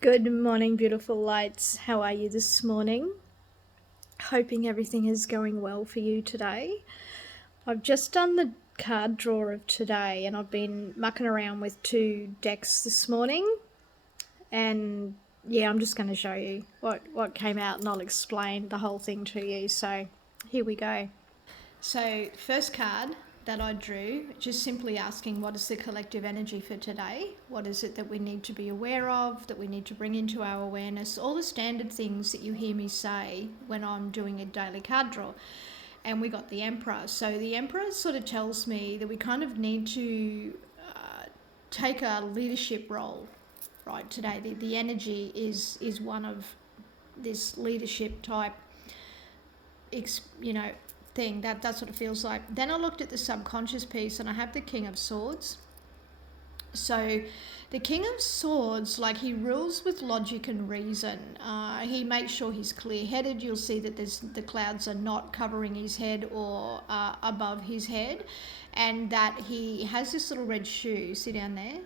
Good morning, beautiful lights. How are you this morning? Hoping everything is going well for you today. I've just done the card draw of today and I've been mucking around with two decks this morning. And yeah, I'm just going to show you what came out and I'll explain the whole thing to you. So here we go. So, first card that I drew, just simply asking what is the collective energy for today? What is it that we need to be aware of, that we need to bring into our awareness? All the standard things that you hear me say when I'm doing a daily card draw. And we got the Emperor. So, the Emperor sort of tells me that we kind of need to take a leadership role, right, today. The energy is one of this leadership type, thing. That's what it feels like. Then I looked at the subconscious piece and I have the King of Swords. So the King of Swords, like, he rules with logic and reason. He makes sure he's clear-headed. You'll see that the clouds are not covering his head or above his head, and that he has this little red shoe, see down there,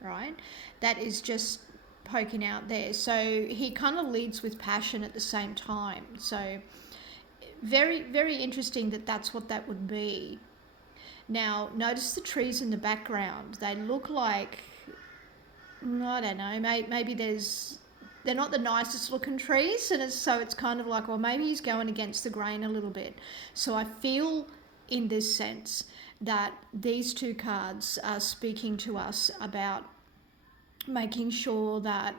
right, that is just poking out there. So he kind of leads with passion at the same time. So very, very interesting that that's what that would be. Now, notice the trees in the background. They look like, I don't know, maybe they're not the nicest looking trees, and it's kind of like, well, maybe he's going against the grain a little bit. So I feel in this sense that these two cards are speaking to us about making sure that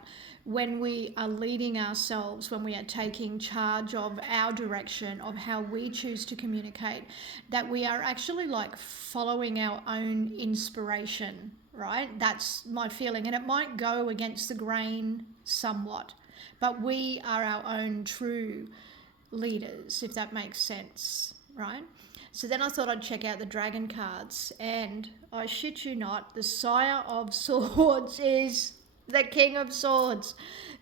when we are leading ourselves, when we are taking charge of our direction, of how we choose to communicate, that we are actually like following our own inspiration, right? That's my feeling. And it might go against the grain somewhat, but we are our own true leaders, if that makes sense, right? So then I thought I'd check out the dragon cards, and I shit you not, the Sire of Swords is the King of Swords.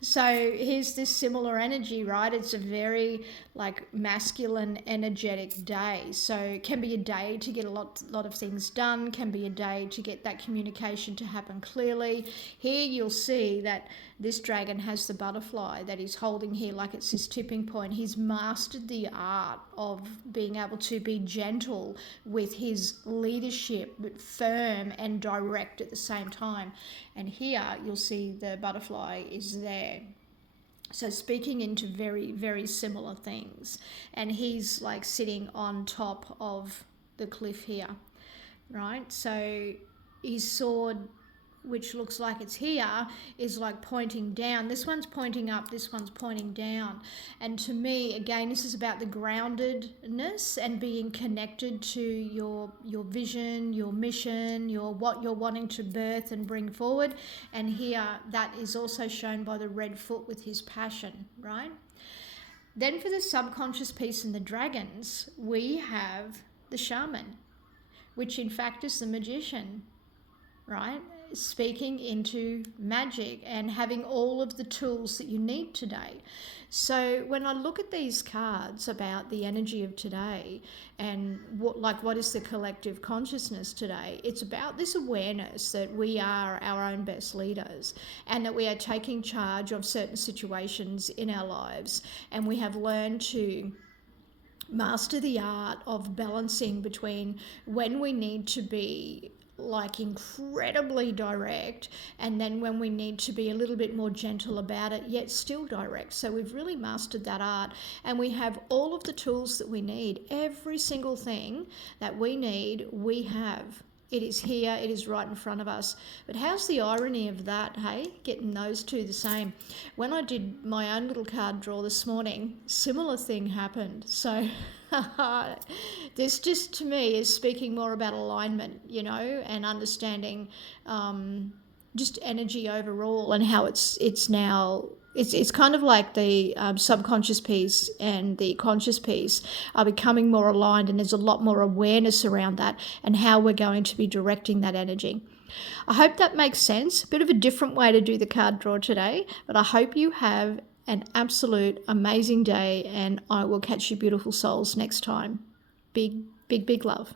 So here's this similar energy, right? It's a very like masculine, energetic day. So it can be a day to get a lot of things done, can be a day to get that communication to happen clearly. Here you'll see that this dragon has the butterfly that he's holding here like it's his tipping point. He's mastered the art of being able to be gentle with his leadership, but firm and direct at the same time. And here you'll see the butterfly is there. So speaking into very, very similar things. And he's like sitting on top of the cliff here, right? So his sword, which looks like it's here, is like pointing down. This one's pointing up, this one's pointing down. And to me, again, this is about the groundedness and being connected to your vision, your mission, what you're wanting to birth and bring forward. And here, that is also shown by the red foot with his passion, right? Then for the subconscious piece and the dragons, we have the shaman, which in fact is the magician, right? Speaking into magic and having all of the tools that you need today. So when I look at these cards about the energy of today and what is the collective consciousness today, it's about this awareness that we are our own best leaders and that we are taking charge of certain situations in our lives, and we have learned to master the art of balancing between when we need to be like incredibly direct and then when we need to be a little bit more gentle about it yet still direct. So we've really mastered that art, and we have all of the tools that we need. Every single thing that we need, we have. It is here, it is right in front of us. But how's the irony of that, hey? Getting those two the same. When I did my own little card draw this morning, similar thing happened. So this just to me is speaking more about alignment, and understanding just energy overall and how it's now. It's kind of like the subconscious piece and the conscious piece are becoming more aligned, and there's a lot more awareness around that and how we're going to be directing that energy. I hope that makes sense. A bit of a different way to do the card draw today, but I hope you have an absolute amazing day, and I will catch you beautiful souls next time. Big, big, big love.